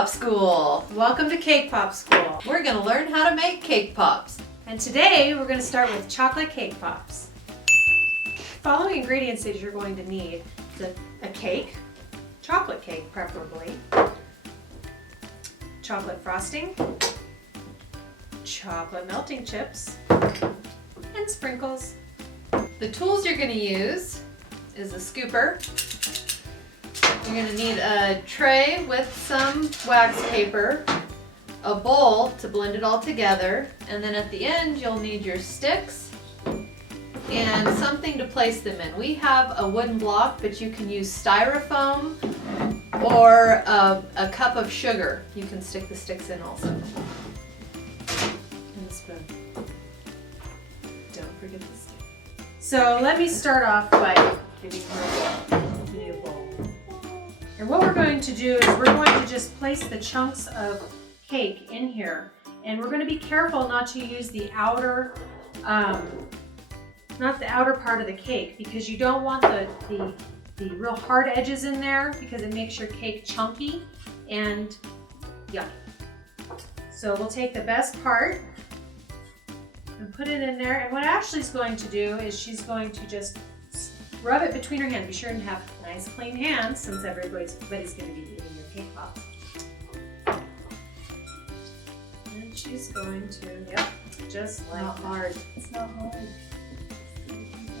Pop School! Welcome to Cake Pop School. We're going to learn how to make cake pops. And today we're going to start with chocolate cake pops. Following ingredients that you're going to need is a cake, chocolate cake preferably, chocolate frosting, chocolate melting chips, and sprinkles. The tools you're going to use is a scooper. You're going to need a tray with some wax paper, a bowl to blend it all together, and then at the end you'll need your sticks and something to place them in. We have a wooden block, but you can use styrofoam or a cup of sugar. You can stick the sticks in also. And the spoon. Don't forget the stick. So let me start off by giving you a bowl. And what we're going to do is we're going to just place the chunks of cake in here. And we're going to be careful not to use the outer, not the outer part of the cake, because you don't want the real hard edges in there because it makes your cake chunky and yucky. So we'll take the best part and put it in there. And what Ashley's going to do is she's going to just rub it between her hands. Be sure to have nice clean hands since everybody's going to be eating your cake pops. And she's going to, yep, just like Not hard. It's not hard.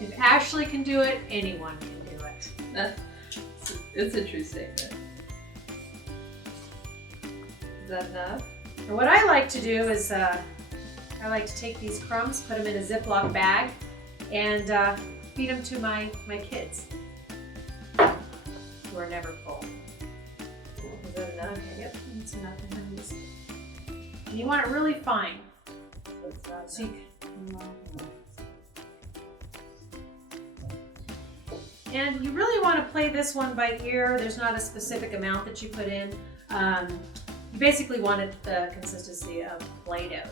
If Ashley can do it, anyone can do it. It's a true statement. Is that enough? And what I like to do is I like to take these crumbs, put them in a Ziploc bag, and feed them to my kids, who are never full. Is that enough? Okay, yep, that's enough. And you want it really fine. So and you really want to play this one by ear. There's not a specific amount that you put in. You basically want it the consistency of Play-Doh.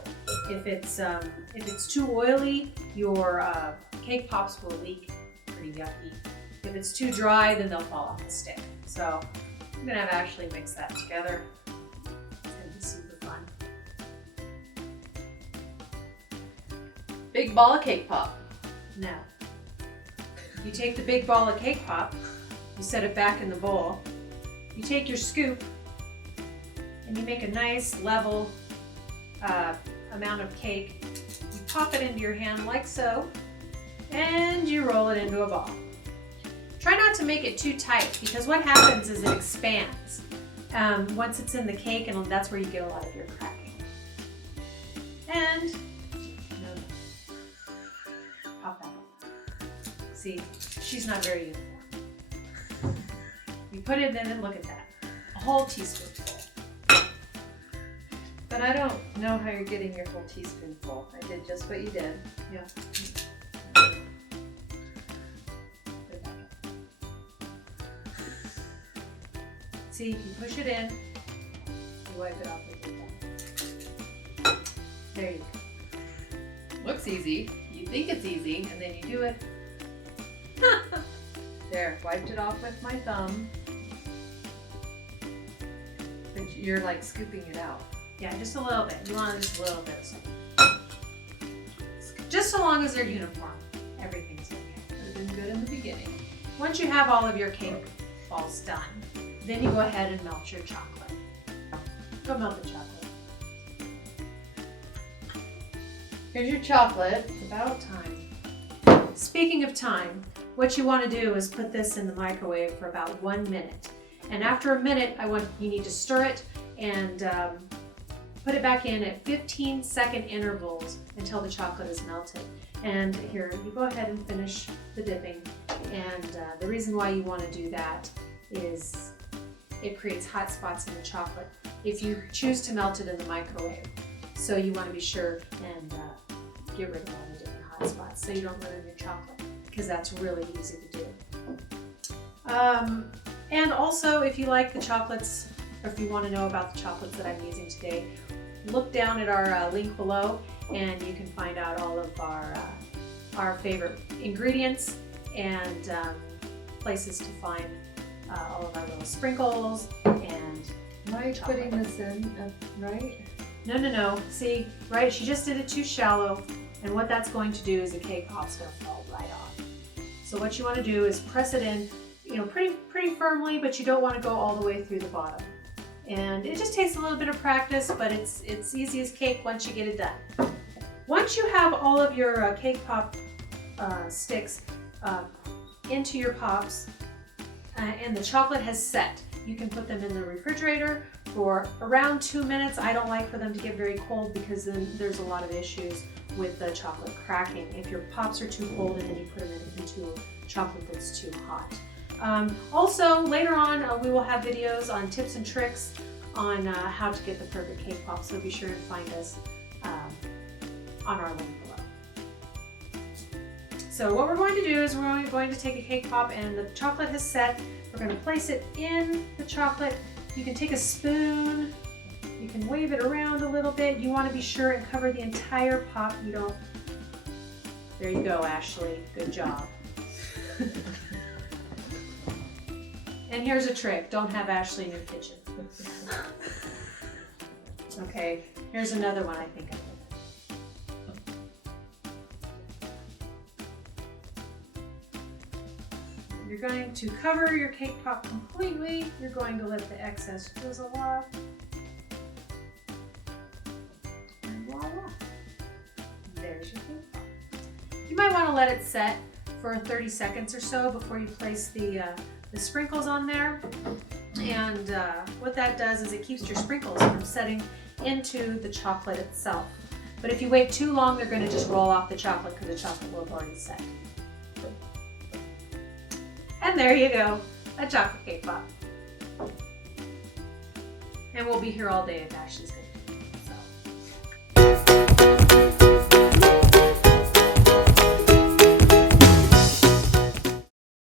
If it's too oily, your cake pops will leak pretty yucky. If it's too dry, then they'll fall off the stick. So I'm gonna have Ashley mix that together. It's gonna be super fun. Big ball of cake pop. Now, you take the big ball of cake pop, you set it back in the bowl, you take your scoop, and you make a nice level amount of cake. You pop it into your hand like so, and you roll it into a ball. Try not to make it too tight because what happens is it expands once it's in the cake, and that's where you get a lot of your cracking. And pop that. See, she's not very uniform. You put it in and look at that. A whole teaspoonful. But I don't know how you're getting your whole teaspoonful. I did just what you did. Yeah. See, if you push it in, you wipe it off with your thumb. There you go. Looks easy. You think it's easy, and then you do it. There, wiped it off with my thumb. But you're like scooping it out. Yeah, just a little bit. You want just a little bit. Just so long as they're uniform, everything's okay. Would have been good in the beginning. Once you have all of your cake balls done, then you go ahead and melt your chocolate. Go melt the chocolate. Here's your chocolate. It's about time. Speaking of time, what you want to do is put this in the microwave for about 1 minute. And after a minute, you need to stir it and put it back in at 15-second intervals until the chocolate is melted. And here, you go ahead and finish the dipping. And the reason why you want to do that is it creates hot spots in the chocolate if you choose to melt it in the microwave. So you want to be sure and get rid of all the different hot spots so you don't ruin your chocolate, because that's really easy to do. And also, if you like the chocolates, or if you want to know about the chocolates that I'm using today, look down at our link below and you can find out all of our favorite ingredients and places to find all of our little sprinkles and Why are you chocolate. putting this in, right? No. See, right? She just did it too shallow, and what that's going to do is the cake pop's going to fall right off. So what you want to do is press it in, pretty firmly, but you don't want to go all the way through the bottom. And it just takes a little bit of practice, but it's easy as cake once you get it done. Once you have all of your cake pop sticks into your pops and the chocolate has set, you can put them in the refrigerator for around 2 minutes. I don't like for them to get very cold because then there's a lot of issues with the chocolate cracking if your pops are too cold and then you put them into chocolate that's too hot. Also, later on, we will have videos on tips and tricks on how to get the perfect cake pop, so be sure to find us on our link below. So what we're going to do is we're going to take a cake pop, and the chocolate has set. We're going to place it in the chocolate. You can take a spoon, you can wave it around a little bit. You want to be sure and cover the entire pop. You don't. There you go, Ashley. Good job. And here's a trick. Don't have Ashley in your kitchen. Okay, here's another one I think I did. You're going to cover your cake pop completely. You're going to let the excess drizzle off. And voila. There's your cake pop. You might want to let it set for 30 seconds or so before you place the sprinkles on there. And what that does is it keeps your sprinkles from setting into the chocolate itself. But if you wait too long, they're going to just roll off the chocolate because the chocolate will have already set. And there you go, a chocolate cake pop. And we'll be here all day if Ashley's going to do it. So.